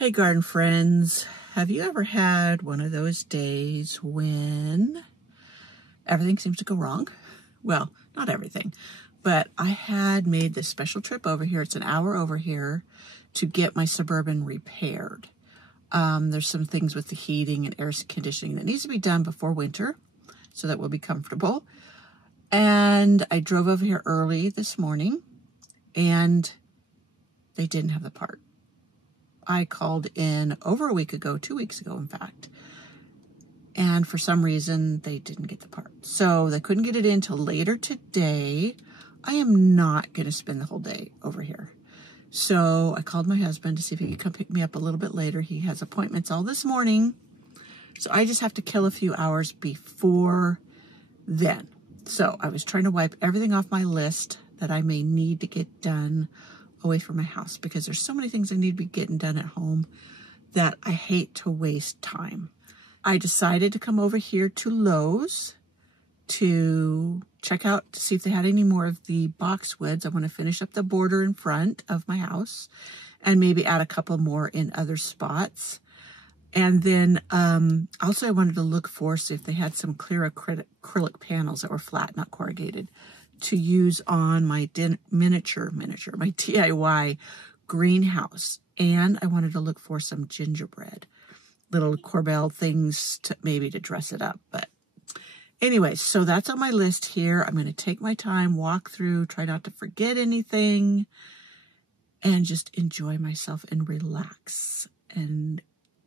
Hey garden friends, have you ever had one of those days when everything seems to go wrong? Well, not everything, but I had made this special trip over here. It's an hour over here to get my Suburban repaired. There's some things with the heating and air conditioning that needs to be done before winter so that we'll be comfortable. And I drove over here early this morning and they didn't have the part. I called in over a week ago, 2 weeks ago, in fact. And for some reason, they didn't get the part. So they couldn't get it in till later today. I am not going to spend the whole day over here. So I called my husband to see if he could come pick me up a little bit later. He has appointments all this morning. So I just have to kill a few hours before then. So I was trying to wipe everything off my list that I may need to get done away from my house, because there's so many things I need to be getting done at home that I hate to waste time. I decided to come over here to Lowe's to check out to see if they had any more of the boxwoods. I want to finish up the border in front of my house and maybe add a couple more in other spots. And then also I wanted to look for, see if they had some clear acrylic panels that were flat, not corrugated, to use on my miniature, my DIY greenhouse. And I wanted to look for some gingerbread, little corbel things to maybe to dress it up. But anyway, so that's on my list here. I'm going to take my time, walk through, try not to forget anything, and just enjoy myself and relax and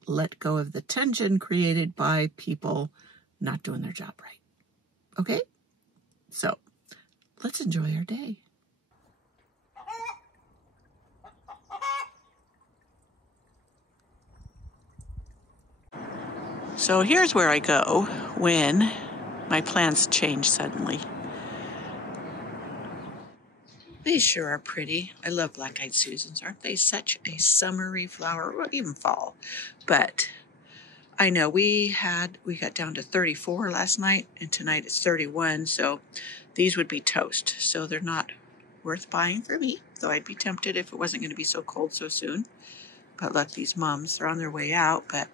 let go of the tension created by people not doing their job right. Okay? So let's enjoy our day. So here's where I go when my plans change suddenly. These sure are pretty. I love black-eyed Susans. Aren't they such a summery flower, or even fall? But I know we got down to 34 last night, and tonight it's 31, so these would be toast. So they're not worth buying for me, though I'd be tempted if it wasn't going to be so cold so soon. But look, these mums, they're on their way out, but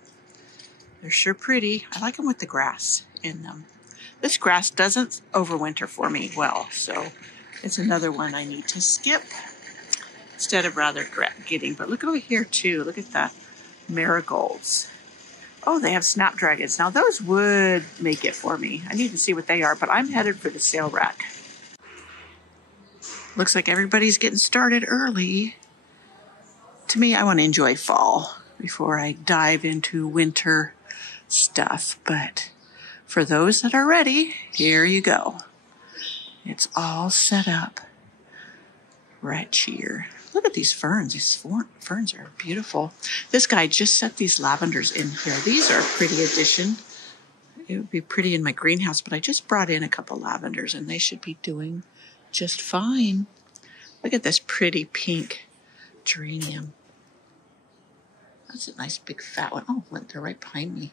they're sure pretty. I like them with the grass in them. This grass doesn't overwinter for me well, so it's another one I need to skip instead of rather getting. But look over here too. Look at the marigolds. Oh, they have snapdragons. Now those would make it for me. I need to see what they are, but I'm headed for the sale rack. Looks like everybody's getting started early. To me, I want to enjoy fall before I dive into winter stuff. But for those that are ready, here you go. It's all set up right here. Look at these ferns. These ferns are beautiful. This guy just set these lavenders in here. These are a pretty addition. It would be pretty in my greenhouse, but I just brought in a couple lavenders and they should be doing just fine. Look at this pretty pink geranium. That's a nice big fat one. Oh, they're right behind me.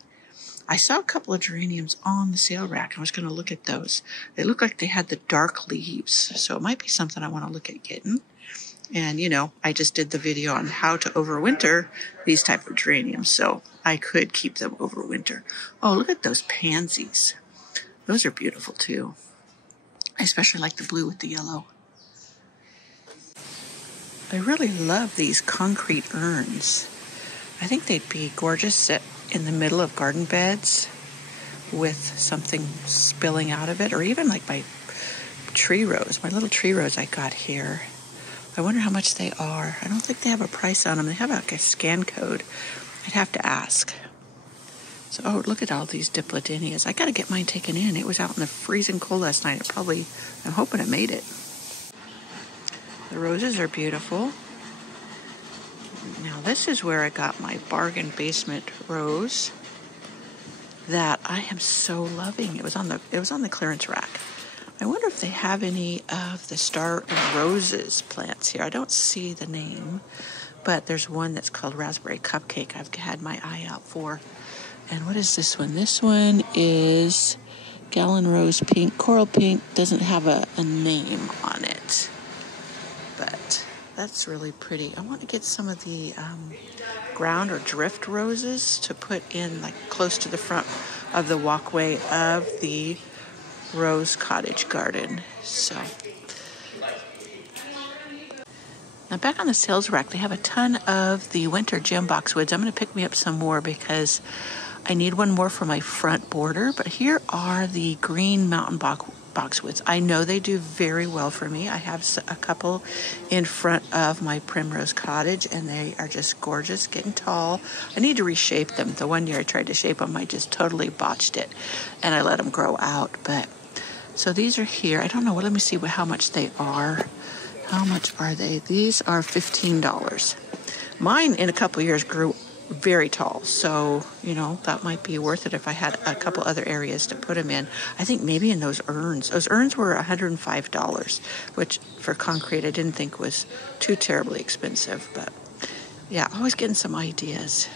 I saw a couple of geraniums on the sale rack. I was going to look at those. They look like they had the dark leaves, so it might be something I want to look at getting. And, you know, I just did the video on how to overwinter these type of geraniums, so I could keep them overwinter. Oh, look at those pansies. Those are beautiful, too. I especially like the blue with the yellow. I really love these concrete urns. I think they'd be gorgeous set in the middle of garden beds with something spilling out of it, or even like my tree rose, my little tree rose I got here. I wonder how much they are. I don't think they have a price on them. They have like a scan code. I'd have to ask. So, oh, look at all these diplodenias. I got to get mine taken in. It was out in the freezing cold last night. I'm hoping it made it. The roses are beautiful. Now, this is where I got my bargain basement rose that I am so loving. It was on the clearance rack. I wonder if they have any of the Star and Roses plants here. I don't see the name, but there's one that's called Raspberry Cupcake I've had my eye out for. And what is this one? This one is Gallon Rose Pink. Coral Pink doesn't have a name on it, but that's really pretty. I want to get some of the ground or drift roses to put in like close to the front of the walkway of the rose cottage garden. So now back on the sales rack, they have a ton of the winter gem boxwoods. I'm going to pick me up some more because I need one more for my front border. But here are the green mountain boxwoods. I know they do very well for me. I have a couple in front of my primrose cottage, and they are just gorgeous, getting tall. I need to reshape them. The one year I tried to shape them, I just totally botched it, and I let them grow out. But so these are here. I don't know. Well, let me see how much they are. How much are they? These are $15. Mine in a couple years grew very tall, so that might be worth it if I had a couple other areas to put them in. I think maybe in those urns. Those urns were $105, which for concrete I didn't think was too terribly expensive. But yeah, always getting some ideas.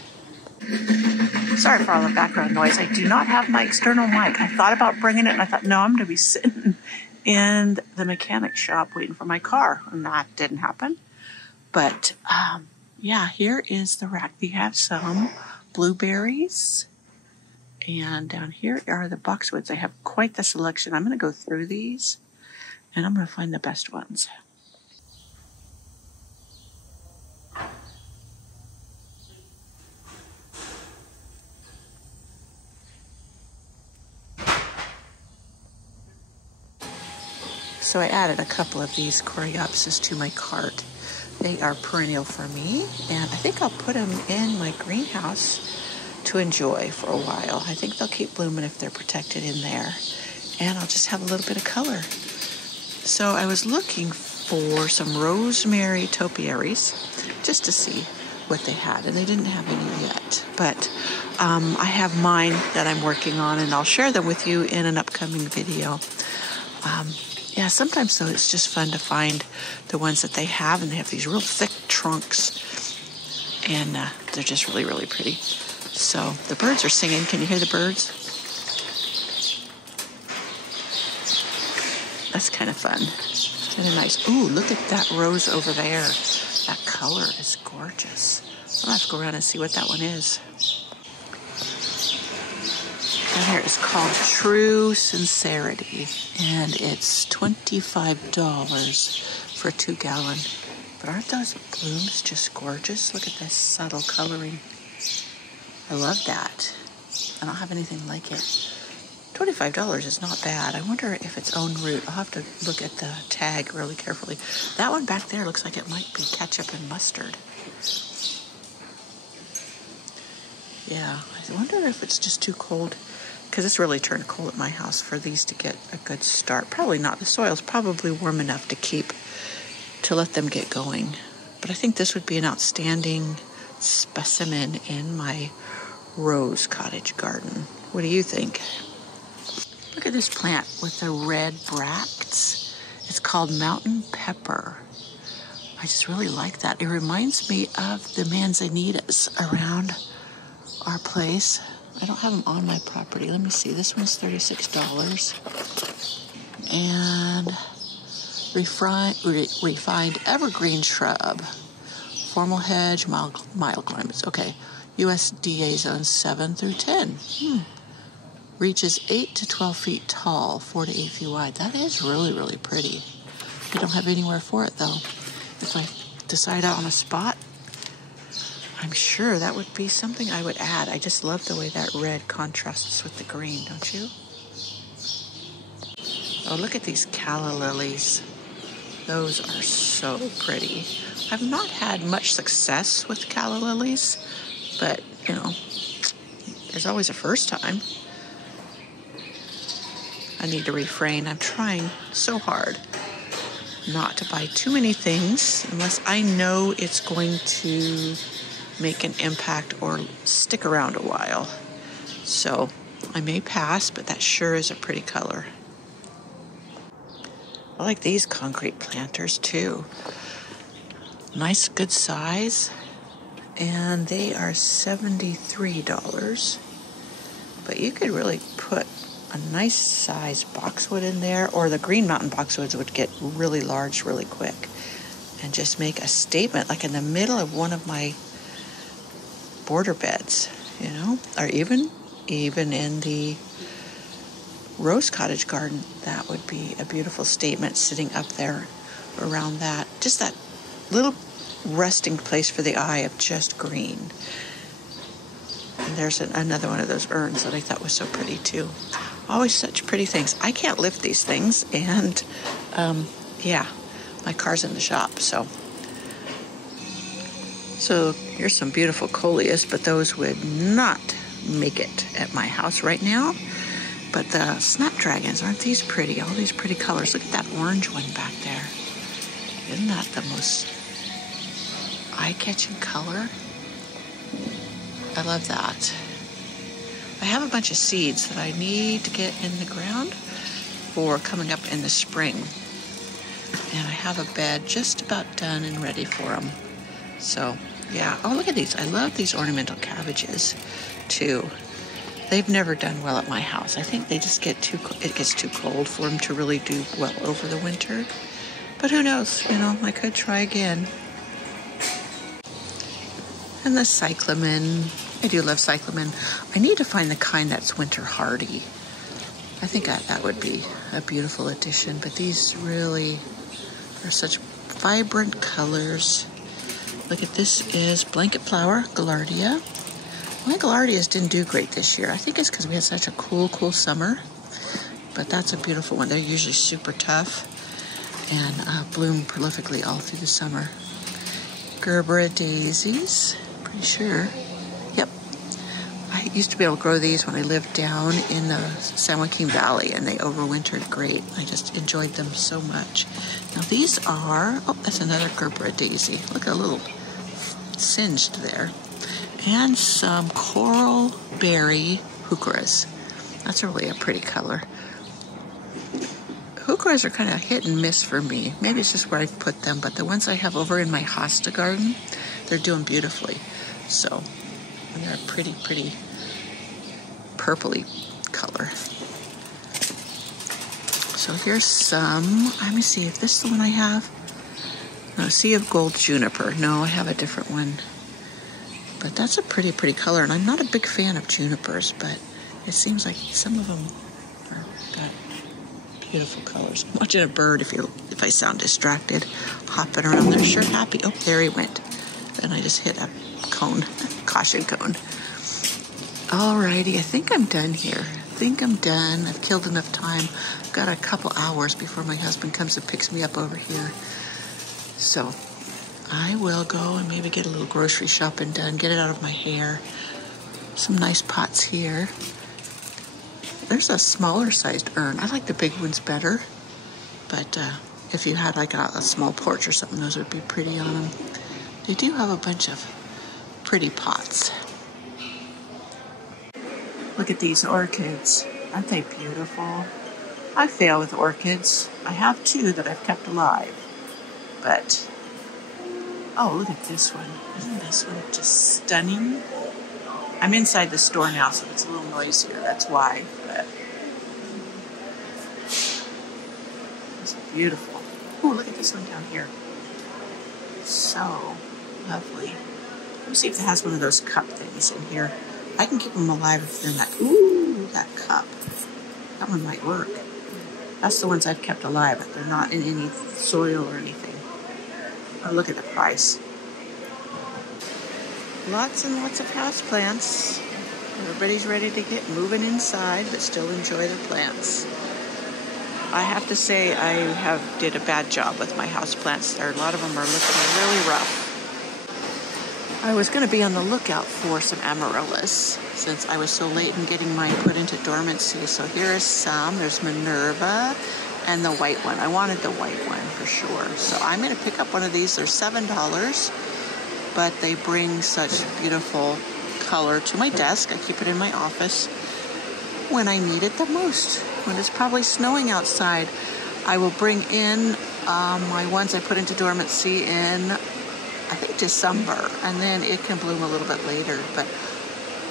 Sorry for all the background noise. I do not have my external mic. I thought about bringing it, and I thought, no, I'm going to be sitting in the mechanic shop waiting for my car, and that didn't happen. But yeah, here is the rack. They have some blueberries, and down here are the boxwoods. They have quite the selection. I'm going to go through these, and I'm going to find the best ones. So I added a couple of these coreopsis to my cart. They are perennial for me, and I think I'll put them in my greenhouse to enjoy for a while. I think they'll keep blooming if they're protected in there, and I'll just have a little bit of color. So I was looking for some rosemary topiaries just to see what they had, and they didn't have any yet. But I have mine that I'm working on, and I'll share them with you in an upcoming video. Yeah, sometimes though it's just fun to find the ones that they have, and they have these real thick trunks, and they're just really, really pretty. So the birds are singing. Can you hear the birds? That's kind of fun. Kind of nice. Ooh, look at that rose over there. That color is gorgeous. I'll have to go around and see what that one is. Down here is called True Sincerity, and it's $25 for a 2-gallon. But aren't those blooms just gorgeous? Look at this subtle coloring. I love that. I don't have anything like it. $25 is not bad. I wonder if it's own root. I'll have to look at the tag really carefully. That one back there looks like it might be ketchup and mustard. Yeah, I wonder if it's just too cold, because it's really turned cold at my house for these to get a good start. Probably not. The soil's probably warm enough to let them get going. But I think this would be an outstanding specimen in my rose cottage garden. What do you think? Look at this plant with the red bracts. It's called mountain pepper. I just really like that. It reminds me of the manzanitas around our place. I don't have them on my property. Let me see. This one's $36. And refined evergreen shrub. Formal hedge, mild climates. Okay. USDA zones 7 through 10. Reaches 8 to 12 feet tall, 4 to 8 feet wide. That is really, really pretty. I don't have anywhere for it, though. If I decide out on a spot, I'm sure that would be something I would add. I just love the way that red contrasts with the green, don't you? Oh, look at these calla lilies. Those are so pretty. I've not had much success with calla lilies, but, there's always a first time. I need to refrain. I'm trying so hard not to buy too many things unless I know it's going to make an impact or stick around a while. So I may pass, but that sure is a pretty color. I like these concrete planters too. Nice, good size. And they are $73. But you could really put a nice size boxwood in there, or the green mountain boxwoods would get really large really quick and just make a statement, like in the middle of one of my border beds, you know, or even in the rose cottage garden. That would be a beautiful statement sitting up there around that. Just that little resting place for the eye of just green. And there's another one of those urns that I thought was so pretty too. Always such pretty things. I can't lift these things, and yeah, my car's in the shop, so here's some beautiful coleus, but those would not make it at my house right now. But the snapdragons, aren't these pretty? All these pretty colors. Look at that orange one back there. Isn't that the most eye-catching color? I love that. I have a bunch of seeds that I need to get in the ground for coming up in the spring. And I have a bed just about done and ready for them. So, yeah. Oh, look at these. I love these ornamental cabbages, too. They've never done well at my house. I think they just it gets too cold for them to really do well over the winter. But who knows? You know, I could try again. And the cyclamen. I do love cyclamen. I need to find the kind that's winter hardy. I think that would be a beautiful addition. But these really are such vibrant colors. Look at this is blanket flower, Gaillardia. My Gaillardias didn't do great this year. I think it's because we had such a cool summer. But that's a beautiful one. They're usually super tough and bloom prolifically all through the summer. Gerbera daisies, pretty sure. Yep. I used to be able to grow these when I lived down in the San Joaquin Valley, and they overwintered great. I just enjoyed them so much. Now these are, oh, that's another Gerbera daisy. Look at a little singed there. And some coral berry heucheras. That's really a pretty color. Heucheras are kind of hit and miss for me. Maybe it's just where I've put them, but the ones I have over in my hosta garden, they're doing beautifully. So, and they're a pretty purpley color. So here's some, let me see if this is the one I have. No, Sea of Gold Juniper. No, I have a different one. But that's a pretty color, and I'm not a big fan of junipers, but it seems like some of them are got beautiful colors. I'm watching a bird, if I sound distracted, hopping around there. Sure happy. Oh, there he went. Then I just hit a cone, caution cone. Alrighty, I think I'm done here. I've killed enough time. I've got a couple hours before my husband comes and picks me up over here. So I will go and maybe get a little grocery shopping done, get it out of my hair. Some nice pots here. There's a smaller sized urn. I like the big ones better, but if you had like a small porch or something, those would be pretty on them. They do have a bunch of pretty pots. Look at these orchids. Aren't they beautiful? I fail with orchids. I have two that I've kept alive, but oh, look at this one. Isn't this one just stunning? I'm inside the store now, so it's a little noisier. That's why. But it's beautiful. Oh, look at this one down here. So lovely. Let me see if it has one of those cup things in here. I can keep them alive if they're in that. Ooh, that cup. That one might work. That's the ones I've kept alive, but they're not in any soil or anything. Oh, look at the price. Lots and lots of houseplants. Everybody's ready to get moving inside, but still enjoy the plants. I have to say I did a bad job with my houseplants. A lot of them are looking really rough. I was going to be on the lookout for some amaryllis since I was so late in getting mine put into dormancy. So here is some. There's Minerva and the white one. I wanted the white one for sure. So I'm going to pick up one of these. They're $7, but they bring such beautiful color to my desk. I keep it in my office when I need it the most. When it's probably snowing outside, I will bring in my ones I put into dormancy in, I think, December, and then it can bloom a little bit later. But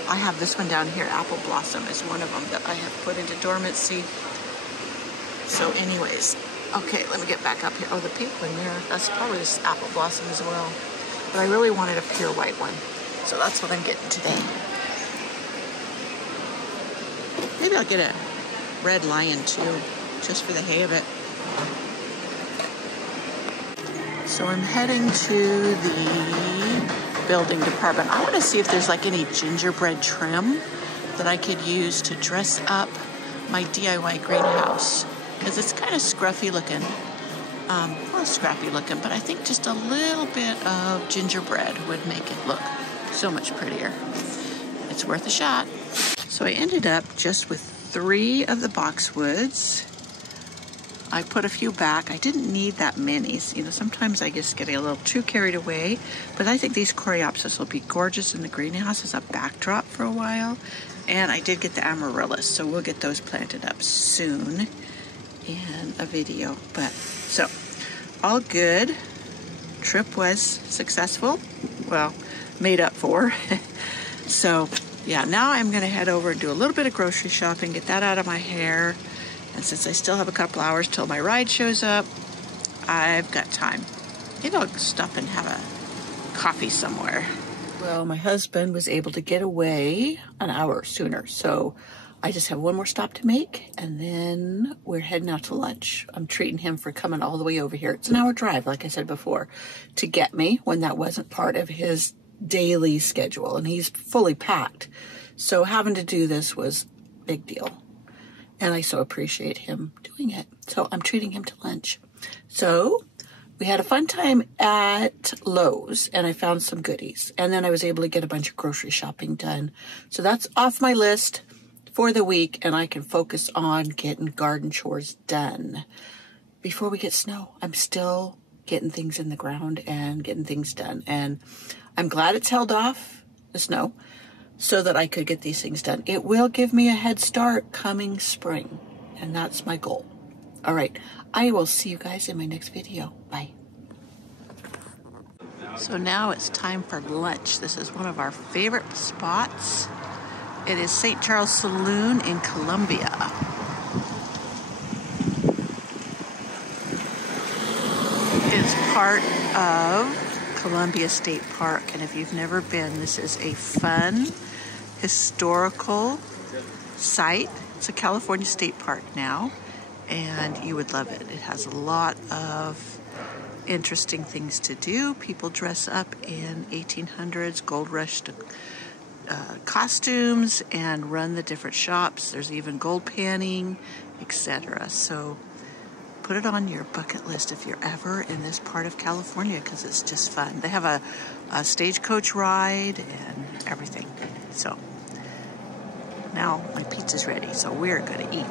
I have this one down here. Apple Blossom is one of them that I have put into dormancy. So anyways, okay, let me get back up here. Oh, the pink one there, that's probably this Apple Blossom as well. But I really wanted a pure white one. So that's what I'm getting today. Maybe I'll get a red lion too, just for the hay of it. So I'm heading to the building department. I want to see if there's like any gingerbread trim that I could use to dress up my DIY greenhouse, because it's kind of scruffy looking. Well, scrappy looking, but I think just a little bit of gingerbread would make it look so much prettier. It's worth a shot. So I ended up just with 3 of the boxwoods. I put a few back. I didn't need that many. You know, sometimes I just get a little too carried away, but I think these coreopsis will be gorgeous in the greenhouse as a backdrop for a while. And I did get the amaryllis, so we'll get those planted up soon in a video. But so all good. Trip was successful. Well, made up for. So yeah, now I'm gonna head over and do a little bit of grocery shopping, get that out of my hair. And since I still have a couple hours till my ride shows up, I've got time. Maybe I'll stop and have a coffee somewhere. Well, my husband was able to get away an hour sooner, so I just have one more stop to make, and then we're heading out to lunch. I'm treating him for coming all the way over here. It's an hour drive, like I said before, to get me when that wasn't part of his daily schedule, and he's fully packed. So having to do this was a big deal, and I so appreciate him doing it. So I'm treating him to lunch. So we had a fun time at Lowe's, and I found some goodies, and then I was able to get a bunch of grocery shopping done. So that's off my list for the week, and I can focus on getting garden chores done before we get snow. I'm still getting things in the ground and getting things done, and I'm glad it's held off, the snow, so that I could get these things done. It will give me a head start coming spring, and that's my goal. All right, I will see you guys in my next video. Bye. So now it's time for lunch. This is one of our favorite spots. It is St. Charles Saloon in Columbia. It's part of Columbia State Park, and if you've never been, this is a fun, historical site. It's a California state park now, and you would love it. It has a lot of interesting things to do. People dress up in 1800s gold rush costumes and run the different shops. There's even gold panning, etc. So put it on your bucket list if you're ever in this part of California, because it's just fun. They have a stagecoach ride and everything. So now my pizza's ready, so we're gonna eat.